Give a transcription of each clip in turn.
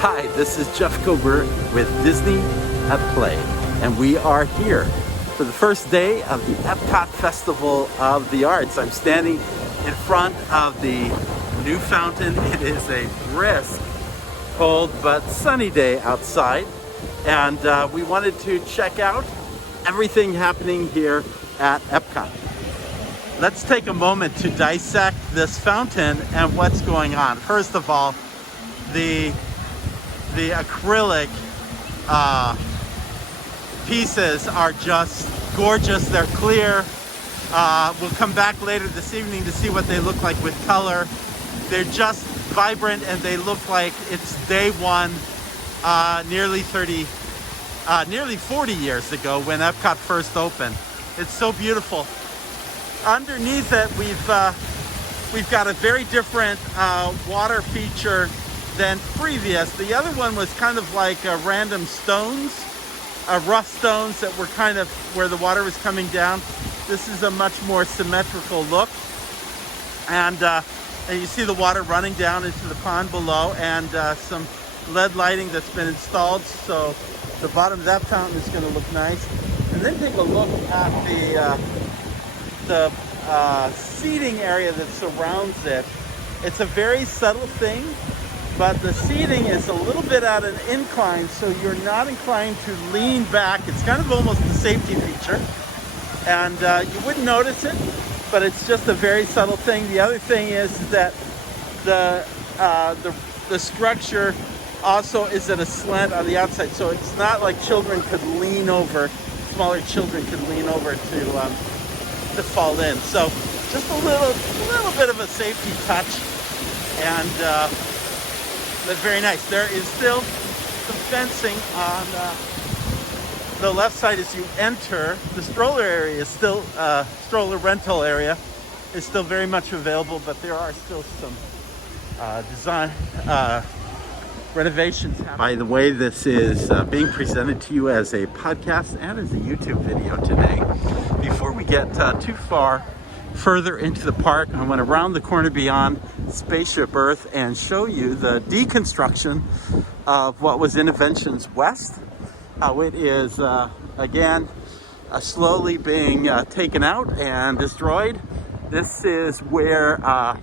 Hi, this is Jeff Coburn with Disney at Play, and we are here for the first day of the Epcot Festival of the Arts. I'm standing in front of the new fountain. It is a brisk, cold but sunny day outside, and we wanted to check out everything happening here at Epcot. Let's take a moment to dissect this fountain and what's going on. First of all, the acrylic pieces are just gorgeous. They're clear. We'll come back later this evening to see what they look like with color. They're just vibrant and they look like it's day one, nearly 40 years ago when Epcot first opened. It's so beautiful. Underneath it, we've got a very different water feature than previous. The other one was kind of like random stones, rough stones that were kind of where the water was coming down. This is a much more symmetrical look, and you see the water running down into the pond below, and some LED lighting that's been installed, so the bottom of that fountain is going to look nice. And then take a look at the seating area that surrounds it. It's a very subtle thing, but the seating is a little bit at an incline, so you're not inclined to lean back. It's kind of almost a safety feature, and you wouldn't notice it, but it's just a very subtle thing. The other thing is that the structure also is at a slant on the outside, so it's not like children could lean over, smaller children could lean over to fall in. So just a little bit of a safety touch, and but very nice. There is still some fencing on the left side as you enter. The stroller area is still, stroller rental area is still very much available, but there are still some design renovations happening. By the way, this is being presented to you as a podcast and as a YouTube video today. Before we get too further into the park, I went around the corner beyond Spaceship Earth and show you the deconstruction of what was Innoventions West. How it is, again, slowly being taken out and destroyed. This is where, a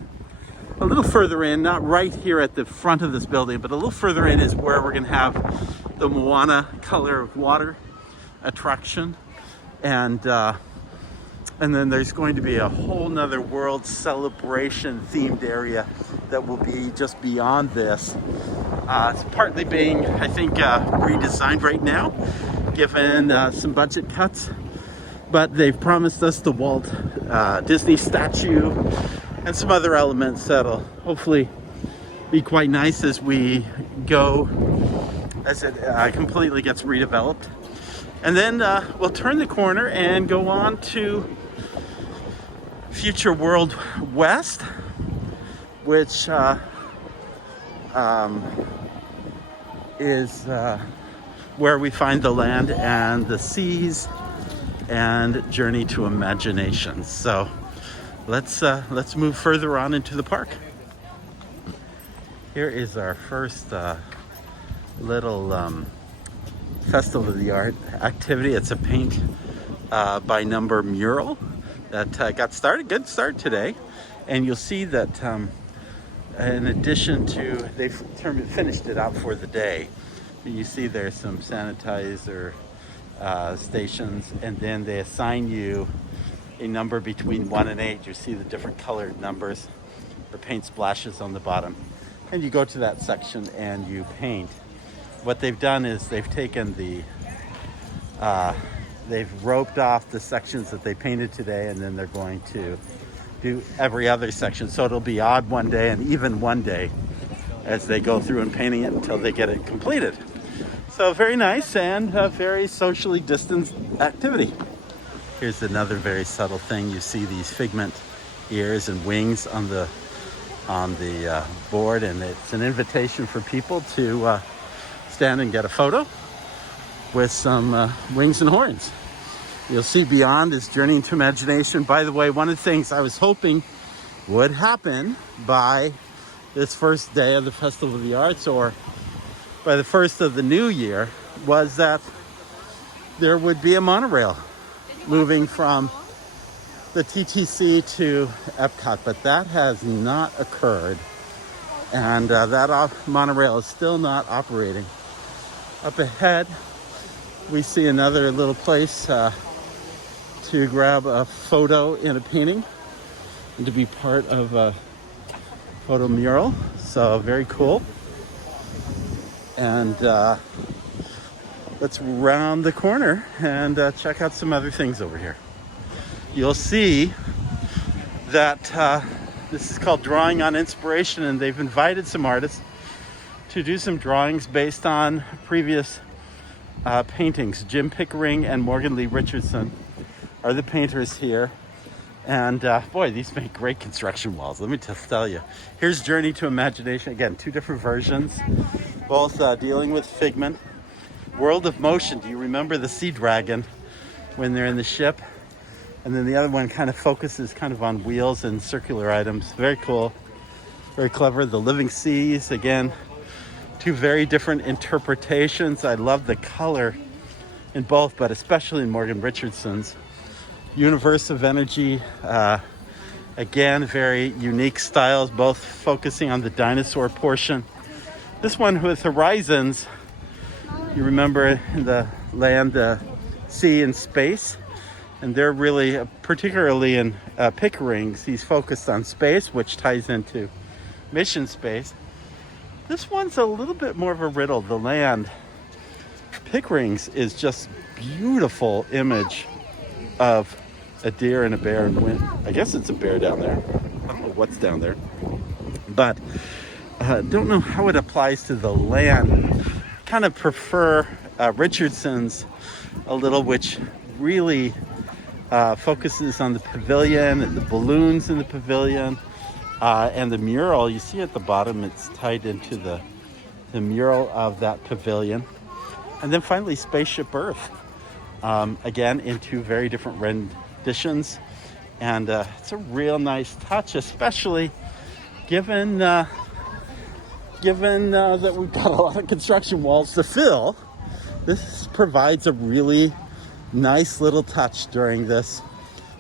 little further in, not right here at the front of this building, but a little further in is where we're going to have the Moana Color of Water attraction. And then there's going to be a whole nother World Celebration themed area that will be just beyond this. It's partly being, I think, redesigned right now, given some budget cuts. But they've promised us the Walt Disney statue and some other elements that'll hopefully be quite nice as we go, as it completely gets redeveloped. And then we'll turn the corner and go on to Future World West, which is where we find the land and the seas and journey to imagination. So let's move further on into the park. Here is our first little Festival of the Art activity. It's a paint by number mural that got started. Good start today. And you'll see that in addition to, they've finished it out for the day. You see there's some sanitizer stations, and then they assign you a number between 1 and 8. You see the different colored numbers or paint splashes on the bottom. And you go to that section and you paint. What they've done is they've taken they've roped off the sections that they painted today, and then they're going to do every other section. So it'll be odd one day and even one day as they go through and painting it until they get it completed. So very nice and a very socially distanced activity. Here's another very subtle thing. You see these figment ears and wings on the board, and it's an invitation for people to stand and get a photo with some rings and horns. You'll see beyond is Journey into Imagination. By the way, one of the things I was hoping would happen by this first day of the Festival of the Arts, or by the first of the new year was that there would be a monorail moving from the TTC to Epcot, but that has not occurred, and that monorail is still not operating. Up ahead, we see another little place to grab a photo in a painting and to be part of a photo mural. So very cool. And let's round the corner and check out some other things over here. You'll see that this is called Drawing on Inspiration, and they've invited some artists to do some drawings based on previous paintings. Jim Pickering and Morgan Lee Richardson are the painters here. And boy, these make great construction walls. Let me just tell you. Here's Journey to Imagination. Again, two different versions, both dealing with Figment. World of Motion. Do you remember the Sea Dragon when they're in the ship? And then the other one kind of focuses kind of on wheels and circular items. Very cool. Very clever. The Living Seas. Again, two very different interpretations. I love the color in both, but especially in Morgan Richardson's. Universe of Energy, again, very unique styles, both focusing on the dinosaur portion. This one with Horizons, you remember the land, the sea, and space, and they're really, particularly in Pickering's, he's focused on space, which ties into Mission Space. This one's a little bit more of a riddle. The land, Pickering's, is just beautiful image of a deer and a bear, and I guess it's a bear down there. I don't know what's down there, but don't know how it applies to the land. Kind of prefer Richardson's a little, which really focuses on the pavilion and the balloons in the pavilion, and the mural. You see at the bottom, it's tied into the mural of that pavilion. And then finally, Spaceship Earth, again, in two very different renditions, and it's a real nice touch, especially given that we've got a lot of construction walls to fill. This provides a really nice little touch during this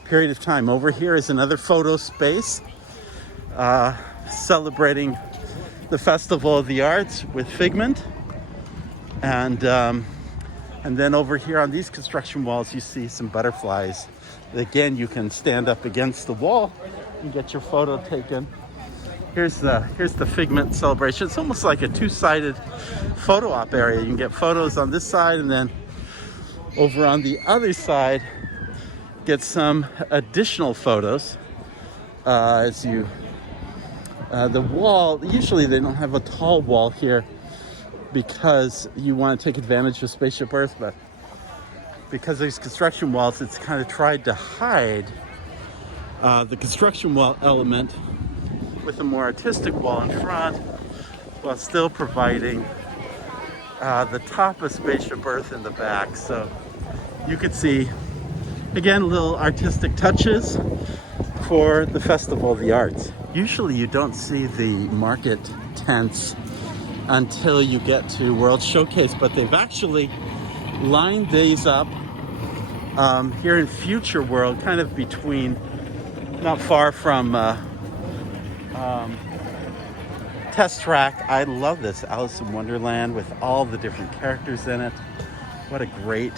period of time. Over here is another photo space celebrating the Festival of the Arts with Figment, and then over here on these construction walls, you see some butterflies. Again, you can stand up against the wall and get your photo taken. Here's the Figment celebration. It's almost like a two-sided photo op area. You can get photos on this side, and then over on the other side, get some additional photos. As you, the wall, usually they don't have a tall wall here because you want to take advantage of Spaceship Earth, but because there's construction walls, it's kind of tried to hide the construction wall element with a more artistic wall in front, while still providing the top of Spaceship Earth in the back. So you could see, again, little artistic touches for the Festival of the Arts. Usually you don't see the market tents until you get to World Showcase, but they've actually lined these up here in Future World, kind of between, not far from Test Track. I love this Alice in Wonderland with all the different characters in it. What a great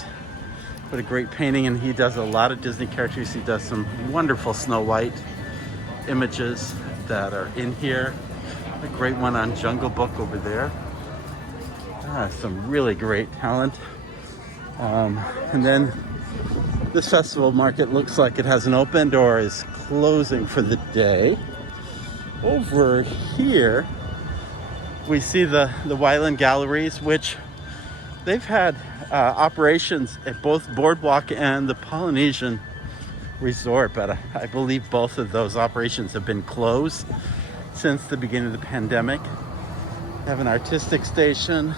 painting. And he does a lot of Disney characters. He does some wonderful Snow White images that are in here. A great one on Jungle Book over there. Some really great talent. And then this festival market looks like it hasn't opened or is closing for the day. Over here, we see the Wyland Galleries, which they've had operations at both Boardwalk and the Polynesian Resort, but I believe both of those operations have been closed since the beginning of the pandemic. They have an artistic station,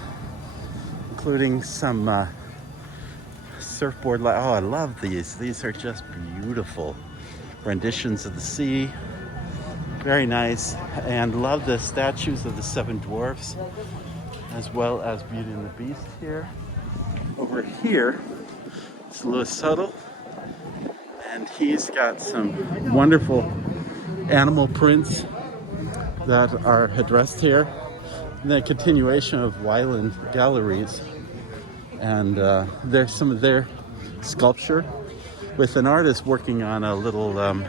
including some surfboard. Oh, I love these. These are just beautiful renditions of the sea. Very nice. And love the statues of the Seven Dwarfs. as well as Beauty and the Beast here. Over here, it's Louis Tuttle, and he's got some wonderful animal prints that are addressed here. And then a continuation of Wyland Galleries, and there's some of their sculpture with an artist working on a little kind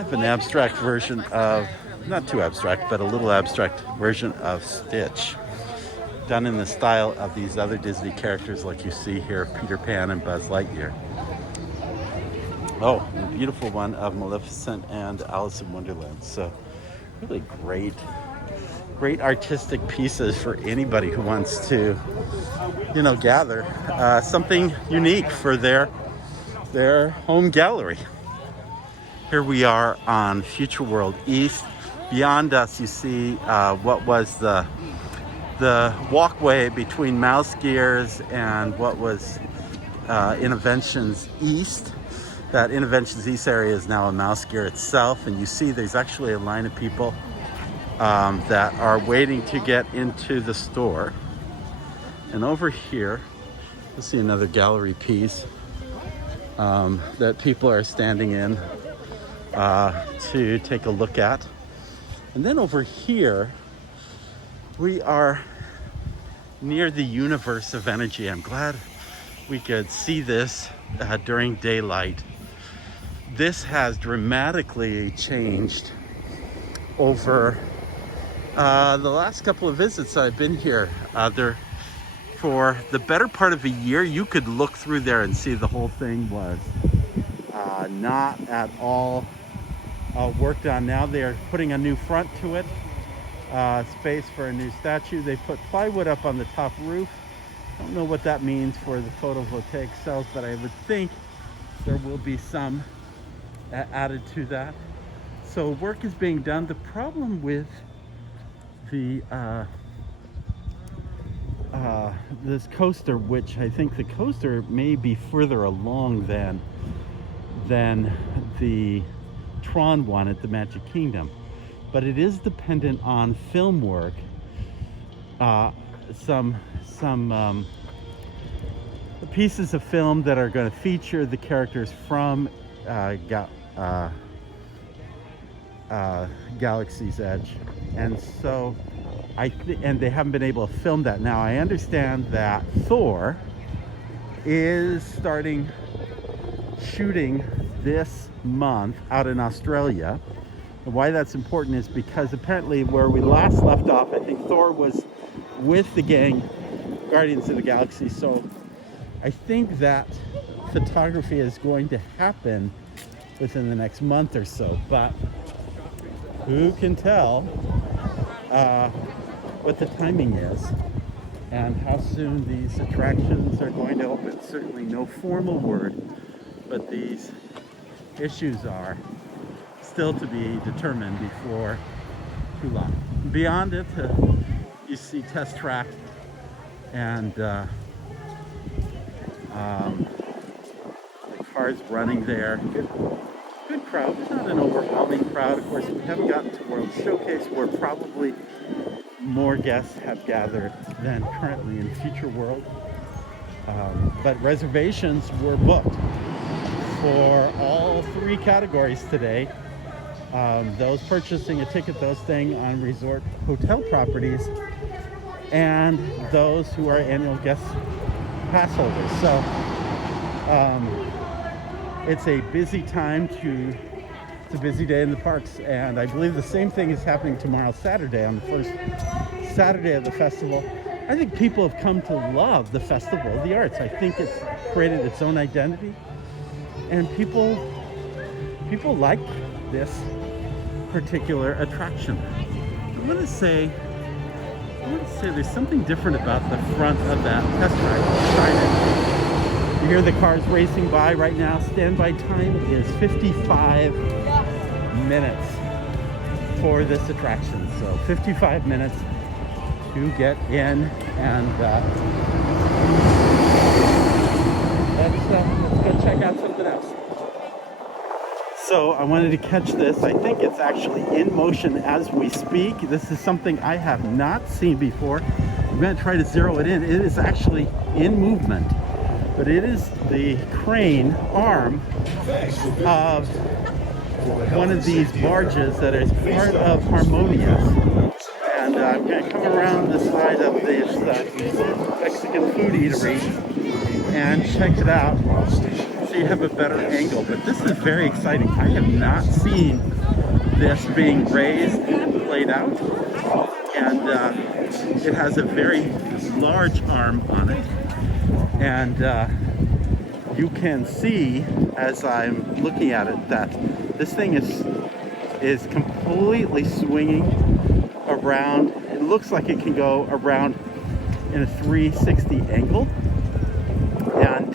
of an abstract version of, not too abstract, but a little abstract version of Stitch, done in the style of these other Disney characters like you see here, Peter Pan and Buzz Lightyear. Oh, a beautiful one of Maleficent and Alice in Wonderland. So really great artistic pieces for anybody who wants to, you know, gather something unique for their home gallery. Here we are on Future World East. Beyond us, you see what was the walkway between Mouse Gears and what was Innoventions East. That Innoventions East area is now a Mouse Gear itself, and you see there's actually a line of people that are waiting to get into the store. And over here, you'll see another gallery piece that people are standing in to take a look at. And then over here, we are near the universe of energy. I'm glad we could see this during daylight. This has dramatically changed over the last couple of visits that I've been here. For the better part of a year, you could look through there and see the whole thing was not at all worked on. Now they're putting a new front to it, space for a new statue. They put plywood up on the top roof. I don't know what that means for the photovoltaic cells, but I would think there will be some added to that. So work is being done. The problem with the this coaster, which I think the coaster may be further along than the Tron one at the Magic Kingdom, but it is dependent on film work. Some pieces of film that are going to feature the characters from Galaxy's Edge, and so and they haven't been able to film that. Now I understand that Thor is starting shooting this month out in Australia. And why that's important is because apparently where we last left off, I think Thor was with the gang Guardians of the Galaxy. So I think that photography is going to happen within the next month or so, but who can tell what the timing is and how soon these attractions are going to open. Certainly no formal word, but these issues are still to be determined before too long. Beyond it, you see Test Track and the cars running there. Good crowd, not an overwhelming crowd. Of course, we haven't gotten to World Showcase, where probably more guests have gathered than currently in Future World. But reservations were booked for all three categories today. Those purchasing a ticket, those staying on resort hotel properties, and those who are annual guest pass holders. So it's a busy time it's a busy day in the parks, and I believe the same thing is happening tomorrow, Saturday, on the first Saturday of the festival. I think people have come to love the Festival of the Arts. I think it's created its own identity, and people like this particular attraction. I want to say there's something different about the front of that test track. You hear the cars racing by right now. Standby time is 55 minutes for this attraction. So 55 minutes to get in, and let's go check out something else. So I wanted to catch this. I think it's actually in motion as we speak. This is something I have not seen before. I'm going to try to zero it in. It is actually in movement, but it is the crane arm of one of these barges that is part of HarmoniUS. And I'm going to come around the side of this Mexican food eatery and check it out so you have a better angle. But this is very exciting. I have not seen this being raised and played out. And it has a very large arm on it. And you can see as I'm looking at it that this thing is completely swinging around. It looks like it can go around in a 360 angle and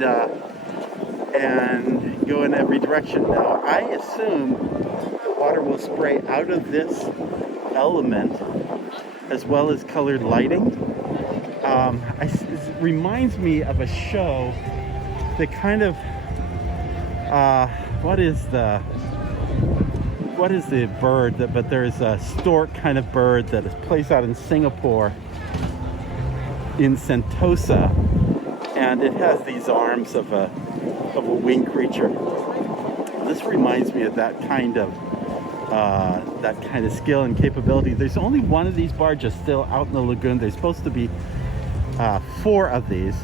go in every direction. Now I assume the water will spray out of this element as well as colored lighting. It reminds me of a show that kind of what is the bird that, but there's a stork kind of bird that is placed out in Singapore in Sentosa, and it has these arms of a winged creature. This reminds me of that kind of skill and capability. There's only one of these barges still out in the lagoon. There's supposed to be 4 of these,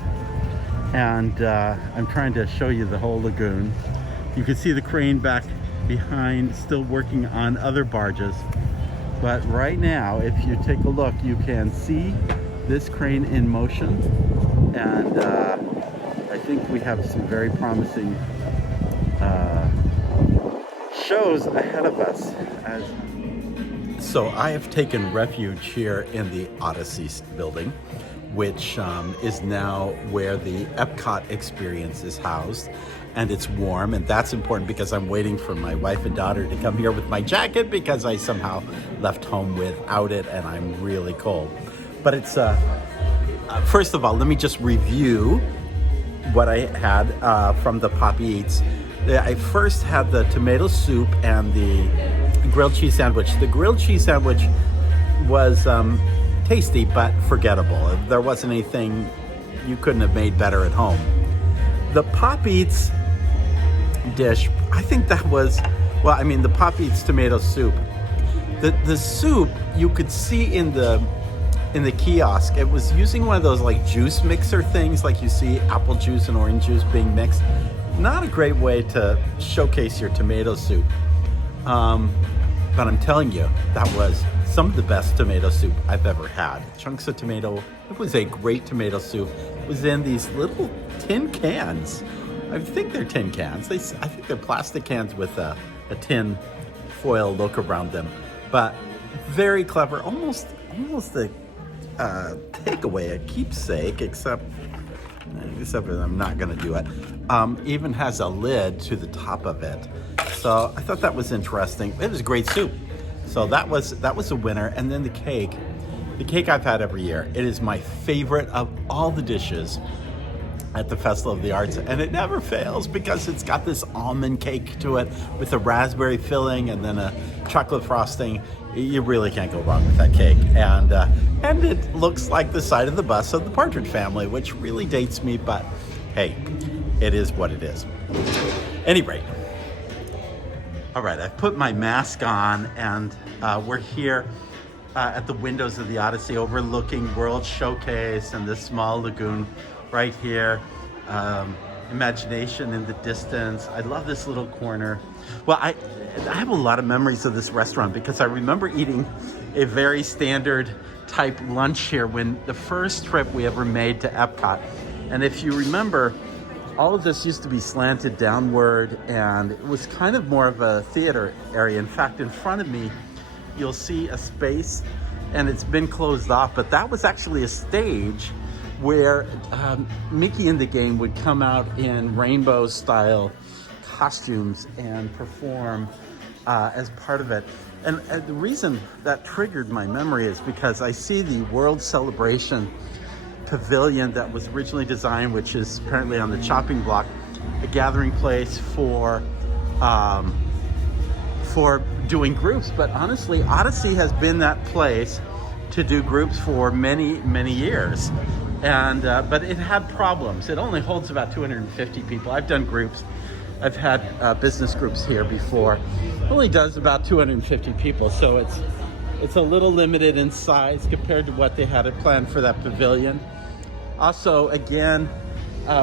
and I'm trying to show you the whole lagoon. You can see the crane back behind still working on other barges, but right now if you take a look you can see this crane in motion, and I think we have some very promising shows ahead of us. So I have taken refuge here in the Odyssey building, which is now where the Epcot experience is housed. And it's warm, and that's important because I'm waiting for my wife and daughter to come here with my jacket because I somehow left home without it and I'm really cold. But it's, first of all, let me just review what I had from the Poppy Eats. I first had the tomato soup and the grilled cheese sandwich. The grilled cheese sandwich was tasty but forgettable. There wasn't anything you couldn't have made better at home. The Pop Eats dish, I think that was, well, I mean, the Pop Eats tomato soup. The soup, you could see in the kiosk, it was using one of those like juice mixer things, like you see apple juice and orange juice being mixed. Not a great way to showcase your tomato soup. But I'm telling you, that was some of the best tomato soup I've ever had. Chunks of tomato. It was a great tomato soup. It was in these little tin cans. I think they're tin cans. I think they're plastic cans with a tin foil look around them. But very clever, almost a takeaway, a keepsake, except I'm not gonna do it. Even has a lid to the top of it. So I thought that was interesting. It was a great soup. So that was a winner. And then the cake I've had every year. It is my favorite of all the dishes at the Festival of the Arts, and it never fails because it's got this almond cake to it with a raspberry filling and then a chocolate frosting. You really can't go wrong with that cake. And it looks like the side of the bus of the Partridge Family, which really dates me, but hey, it is what it is. Any rate, all right, I've put my mask on, and we're here at the windows of the Odyssey overlooking World Showcase and this small lagoon right here. Imagination in the distance. I love this little corner. Well, I have a lot of memories of this restaurant because I remember eating a very standard type lunch here when the first trip we ever made to Epcot. And if you remember, all of this used to be slanted downward, and it was kind of more of a theater area. In fact, in front of me, you'll see a space, and it's been closed off, but that was actually a stage where Mickey and the gang would come out in rainbow style costumes and perform as part of it. And the reason that triggered my memory is because I see the World Celebration Pavilion that was originally designed, which is apparently on the chopping block, a gathering place for for doing groups, but honestly, Odyssey has been that place to do groups for many, many years. And but it had problems. It only holds about 250 people. I've done groups. I've had business groups here before. It only does about 250 people, so it's a little limited in size compared to what they had it planned for that pavilion. Also, again,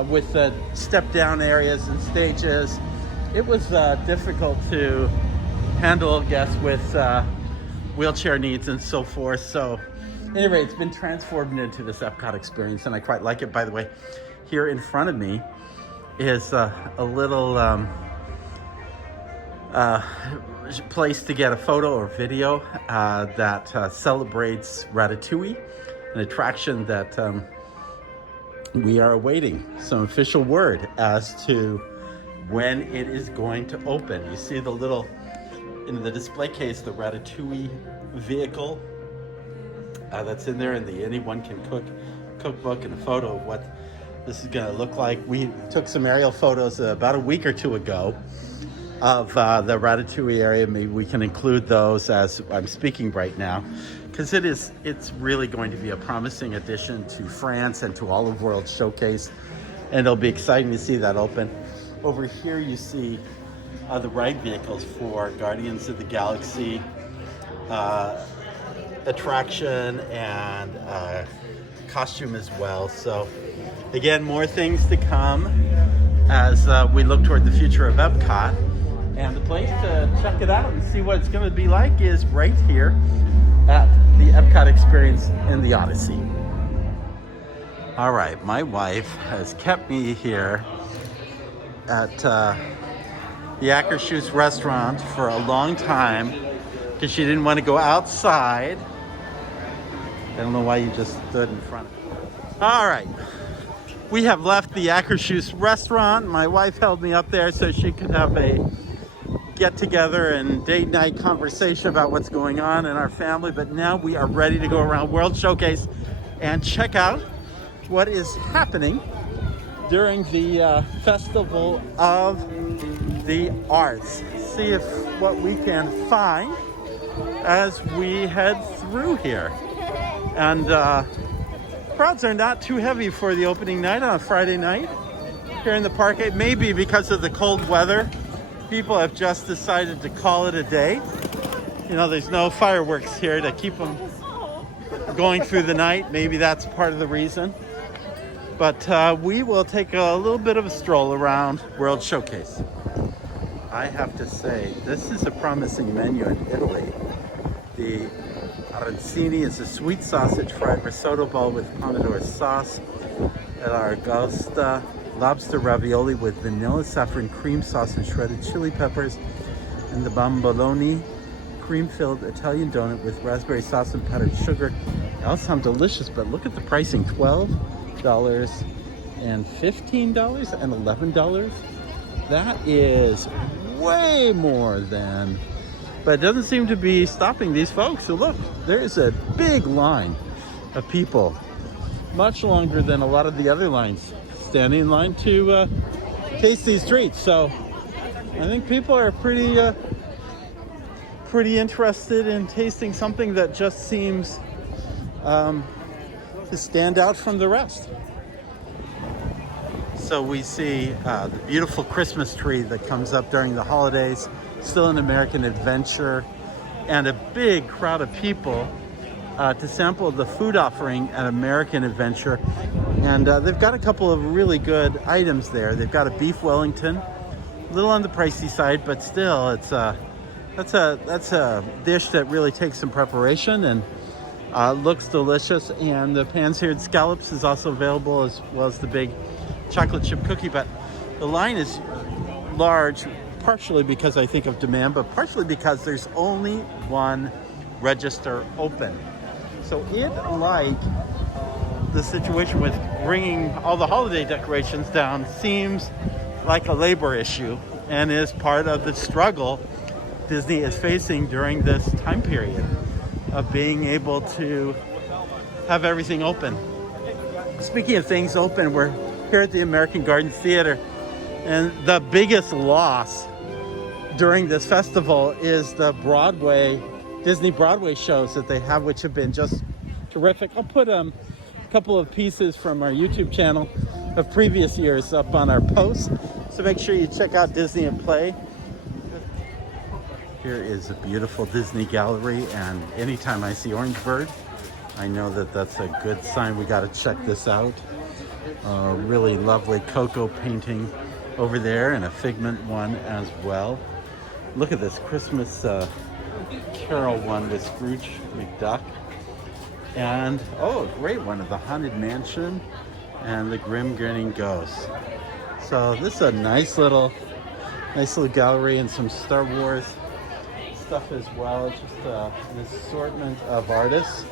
with the step-down areas and stages, it was difficult to handle guests with wheelchair needs and so forth. So anyway, it's been transformed into this Epcot experience, and I quite like it. By the way, here in front of me is a little place to get a photo or video that celebrates Ratatouille, an attraction that we are awaiting some official word as to when it is going to open. You see the little, in the display case, the Ratatouille vehicle that's in there, and the Anyone Can Cook cookbook, and a photo of what this is going to look like. We took some aerial photos about a week or two ago of the Ratatouille area. Maybe we can include those as I'm speaking right now, because it's really going to be a promising addition to France and to Olive World Showcase, and it'll be exciting to see that open. Over here you see the ride vehicles for Guardians of the Galaxy attraction and costume as well. So again, more things to come as we look toward the future of Epcot. And the place to check it out and see what it's going to be like is right here at the Epcot experience in the Odyssey. All right, my wife has kept me here at the Akershus restaurant for a long time because she didn't want to go outside. I don't know why you just stood in front of me. All right, we have left the Akershus restaurant. My wife held me up there so she could have a get together and date night conversation about what's going on in our family, but now we are ready to go around World Showcase and check out what is happening during the Festival of the Arts. See if what we can find as we head through here. And crowds are not too heavy for the opening night on a Friday night here in the park. It may be because of the cold weather. People have just decided to call it a day. You know, there's no fireworks here to keep them going through the night. Maybe that's part of the reason. But we will take a little bit of a stroll around World Showcase. I have to say, this is a promising menu in Italy. The arancini is a sweet sausage fried risotto bowl with pomodoro sauce. L'aragosta, lobster ravioli with vanilla saffron cream sauce and shredded chili peppers. And the bomboloni, cream-filled Italian donut with raspberry sauce and powdered sugar. They all sound delicious, but look at the pricing. $12 and $15 and $11. That is way more than, but it doesn't seem to be stopping these folks. So look, there's a big line of people, much longer than a lot of the other lines, standing in line to taste these treats. So I think people are pretty interested in tasting something that just seems to stand out from the rest. So we see the beautiful Christmas tree that comes up during the holidays, still an American adventure, and a big crowd of people to sample the food offering at American Adventure. And they've got a couple of really good items there. They've got a beef Wellington, a little on the pricey side, but still, it's that's a dish that really takes some preparation and looks delicious. And the pan-seared scallops is also available, as well as the big chocolate chip cookie. But the line is large, partially because I think of demand, but partially because there's only one register open. So it, like the situation with bringing all the holiday decorations down, seems like a labor issue and is part of the struggle Disney is facing during this time period of being able to have everything open. Speaking of things open, we're here at the American Garden Theater, and the biggest loss during this festival is the Disney Broadway shows that they have, which have been just terrific. I'll put a couple of pieces from our YouTube channel of previous years up on our post, so make sure you check out Disney at Play. Here is a beautiful Disney gallery, and anytime I see Orange Bird, I know that that's a good sign. We got to check this out. Really lovely Coco painting over there, and a Figment one as well. Look at this Christmas Carol one with Scrooge McDuck. And, oh, a great one of the Haunted Mansion and the Grim Grinning Ghost. So this is a nice little gallery, and some Star Wars stuff as well. Just an assortment of artists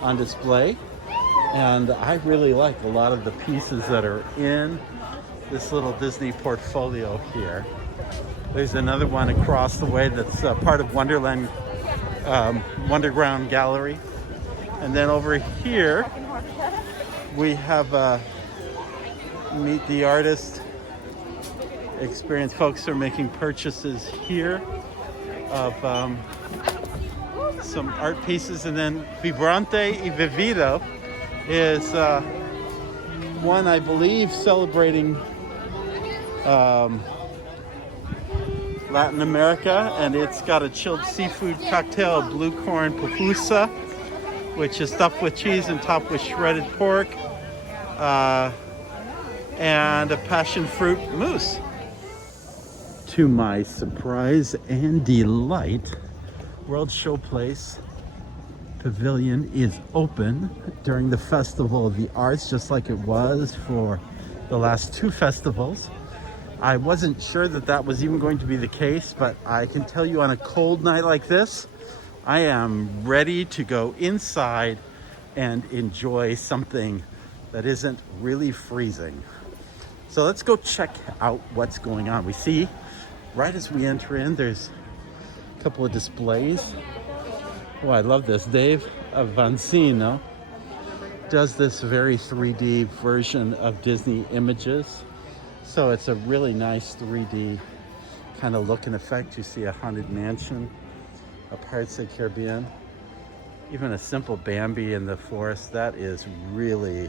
on display. And I really like a lot of the pieces that are in this little Disney portfolio here. There's another one across the way that's part of Wonderland, Wonderground Gallery. And then over here, we have Meet the Artist experience. Folks are making purchases here of some art pieces. And then Vibrante y Vivido is one, I believe, celebrating Latin America, and it's got a chilled seafood cocktail of blue corn pupusa, which is stuffed with cheese and topped with shredded pork, and a passion fruit mousse. To my surprise and delight, World Showplace Pavilion is open during the Festival of the Arts, just like it was for the last two festivals. I wasn't sure that that was even going to be the case, but I can tell you on a cold night like this, I am ready to go inside and enjoy something that isn't really freezing. So let's go check out what's going on. We see right as we enter in, there's a couple of displays. Oh, I love this. Dave Avancino does this very 3D version of Disney images. So it's a really nice 3D kind of look and effect. You see a Haunted Mansion, a Pirates of the Caribbean, even a simple Bambi in the forest. That is really,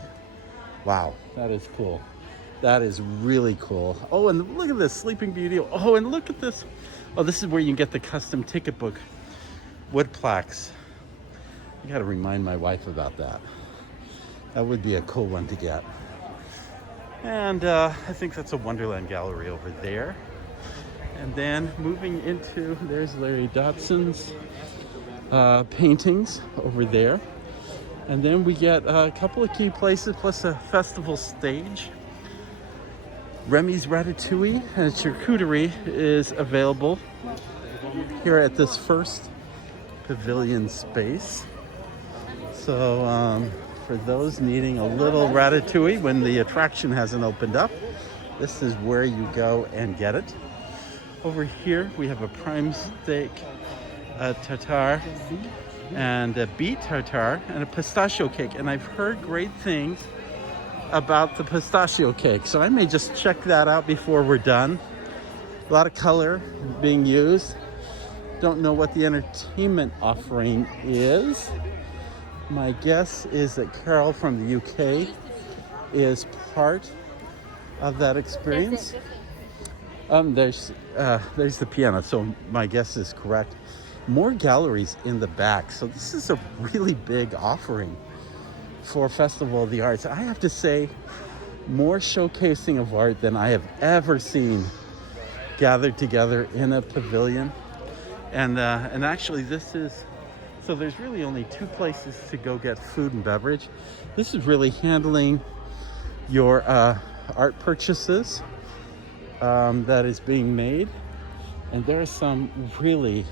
wow, that is cool. That is really cool. Oh, and look at this Sleeping Beauty. Oh, and look at this. Oh, this is where you can get the custom ticket book wood plaques. I gotta remind my wife about that. That would be a cool one to get. And I think that's a Wonderland gallery over there. And then moving into, there's Larry Dotson's paintings over there. And then we get a couple of key places plus a festival stage. Remy's Ratatouille and Charcuterie is available here at this first pavilion space. So for those needing a little ratatouille when the attraction hasn't opened up, this is where you go and get it. Over here we have a prime steak tartare and a beet tartare and a pistachio cake, and I've heard great things about the pistachio cake, so I may just check that out before we're done. A lot of color being used. Don't know what the entertainment offering is. My guess is that Carol from the UK is part of that experience. There's the piano, so my guess is correct. More galleries in the back, so this is a really big offering for Festival of the Arts. I have to say, more showcasing of art than I have ever seen gathered together in a pavilion. And actually this is, so there's really only two places to go get food and beverage. This is really handling your art purchases that is being made. And there are some really,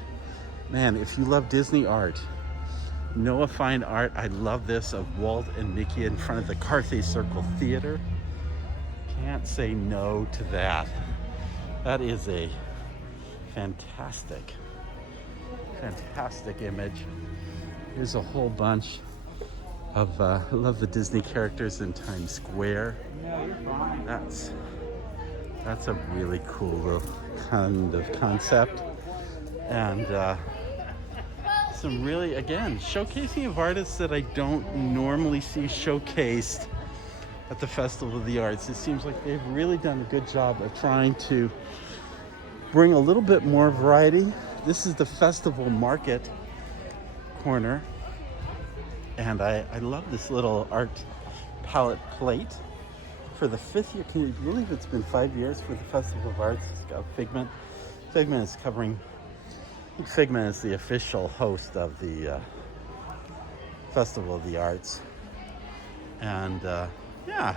man, if you love Disney art, Noah Fine Art, I love this of Walt and Mickey in front of the Carthay Circle Theater. Can't say no to that. That is a fantastic image. Here's a whole bunch of, I love the Disney characters in Times Square. That's a really cool little kind of concept. And some really, again, showcasing of artists that I don't normally see showcased at the Festival of the Arts. It seems like they've really done a good job of trying to bring a little bit more variety. This is the festival market corner, and I love this little art palette plate for the 5th year. Can you believe it's been 5 years for the Festival of Arts? It's got Figment. Figment is covering, I think Figment is the official host of the Festival of the Arts. And yeah,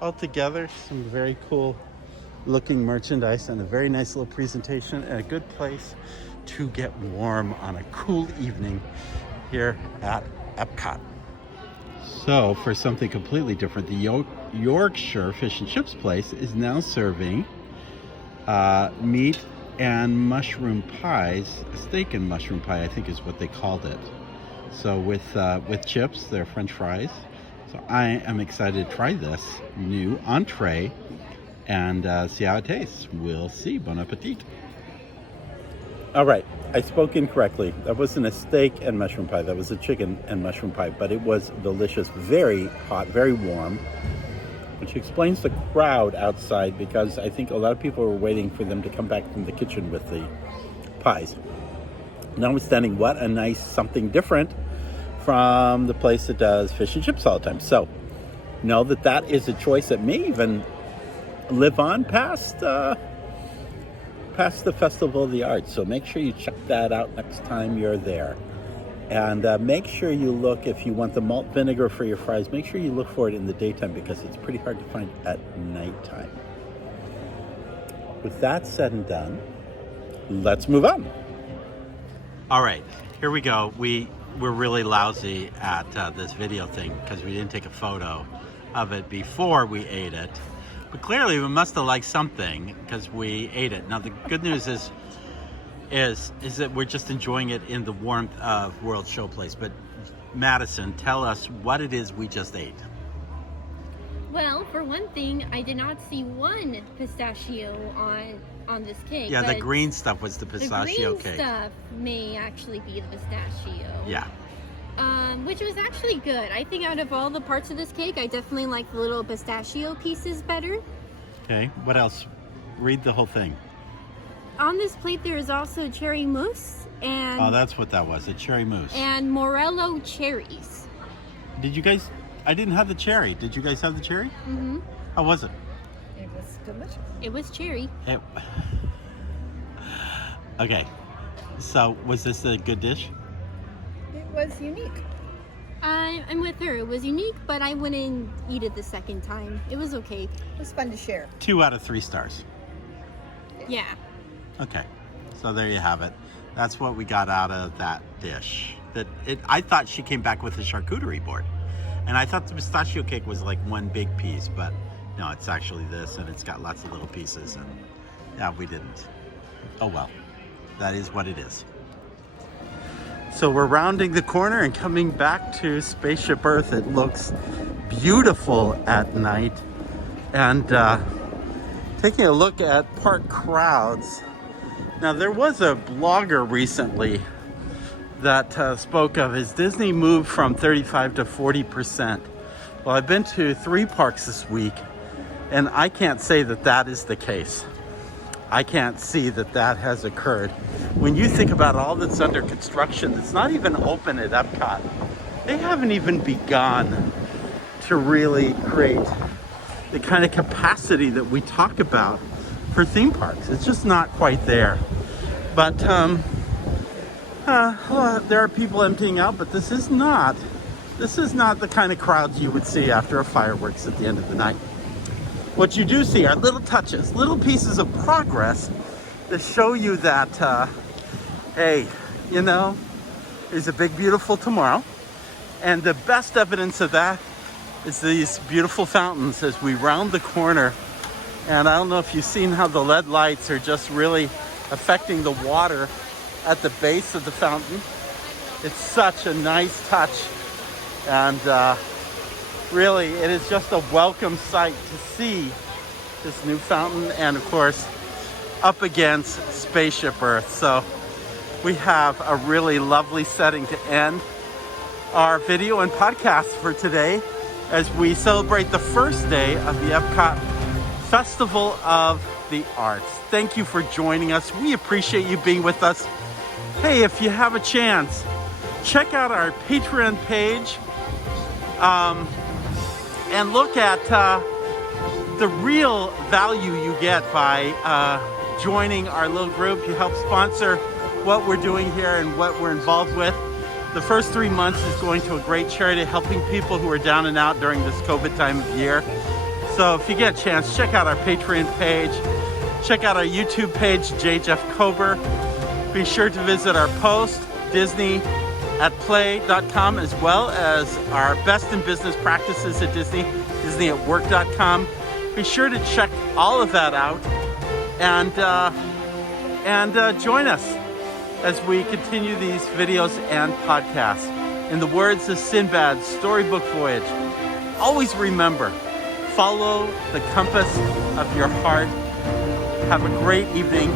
altogether, some very cool looking merchandise and a very nice little presentation and a good place to get warm on a cool evening here at Epcot. So for something completely different, the Yorkshire Fish and Chips place is now serving meat and mushroom pies. Steak and mushroom pie, I think, is what they called it. So with chips, they're French fries. So I am excited to try this new entree and see how it tastes. We'll see. Bon appetit. All right, I spoke incorrectly. That wasn't a steak and mushroom pie. That was a chicken and mushroom pie, but it was delicious, very hot, very warm, which explains the crowd outside, because I think a lot of people were waiting for them to come back from the kitchen with the pies. Notwithstanding, what a nice something different from the place that does fish and chips all the time. So know that that is a choice that may even live on past the Festival of the Arts. So make sure you check that out next time you're there. And make sure you look, if you want the malt vinegar for your fries, make sure you look for it in the daytime, because it's pretty hard to find at nighttime. With that said and done, let's move on. All right, here we go. We're really lousy at this video thing because we didn't take a photo of it before we ate it. But clearly we must have liked something because we ate it. Now the good news is that we're just enjoying it in the warmth of World Showplace. But Madison, tell us what it is we just ate. Well, for one thing, I did not see one pistachio on this cake. Yeah, the green stuff was the pistachio cake. The green stuff may actually be the pistachio. Yeah. Which was actually good. I think out of all the parts of this cake, I definitely like the little pistachio pieces better. Okay, what else? Read the whole thing. On this plate, there is also cherry mousse and... Oh, that's what that was, a cherry mousse. And Morello cherries. Did you guys... I didn't have the cherry. Did you guys have the cherry? Mm-hmm. How was it? It was delicious. It was cherry. Okay, so was this a good dish? It was unique. I'm with her. It was unique, but I wouldn't eat it the second time. It was okay. It was fun to share. 2 out of 3 stars. Yeah. Okay, so there you have it. That's what we got out of that dish. I thought she came back with a charcuterie board, and I thought the pistachio cake was like one big piece, but no, it's actually this, and it's got lots of little pieces, and yeah, we didn't. Oh well, that is what it is. So we're rounding the corner and coming back to Spaceship Earth. It looks beautiful at night. And taking a look at park crowds. Now there was a blogger recently that spoke of his Disney moved from 35 to 40%. Well, I've been to 3 parks this week, and I can't say that that is the case. I can't see that that has occurred. When you think about all that's under construction, it's not even open at Epcot. They haven't even begun to really create the kind of capacity that we talk about for theme parks. It's just not quite there. But there are people emptying out, but this is not the kind of crowds you would see after a fireworks at the end of the night. What you do see are little touches, little pieces of progress that show you that, hey, you know, there's a big, beautiful tomorrow. And the best evidence of that is these beautiful fountains as we round the corner. And I don't know if you've seen how the LED lights are just really affecting the water at the base of the fountain. It's such a nice touch. And really, it is just a welcome sight to see this new fountain, and of course, up against Spaceship Earth. So we have a really lovely setting to end our video and podcast for today as we celebrate the first day of the Epcot Festival of the Arts. Thank you for joining us. We appreciate you being with us. Hey, if you have a chance, check out our Patreon page and look at the real value you get by joining our little group. You help sponsor what we're doing here and what we're involved with. The first 3 months is going to a great charity helping people who are down and out during this COVID time of year. So if you get a chance, check out our Patreon page. Check out our YouTube page, J. Jeff Kober. Be sure to visit our post, disney@play.com, as well as our best in business practices at Disney, disney@work.com. Be sure to check all of that out and join us as we continue these videos and podcasts. In the words of Sinbad's storybook voyage, always remember, follow the compass of your heart. Have a great evening.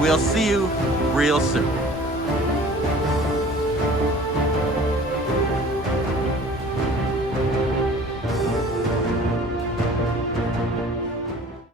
We'll see you real soon.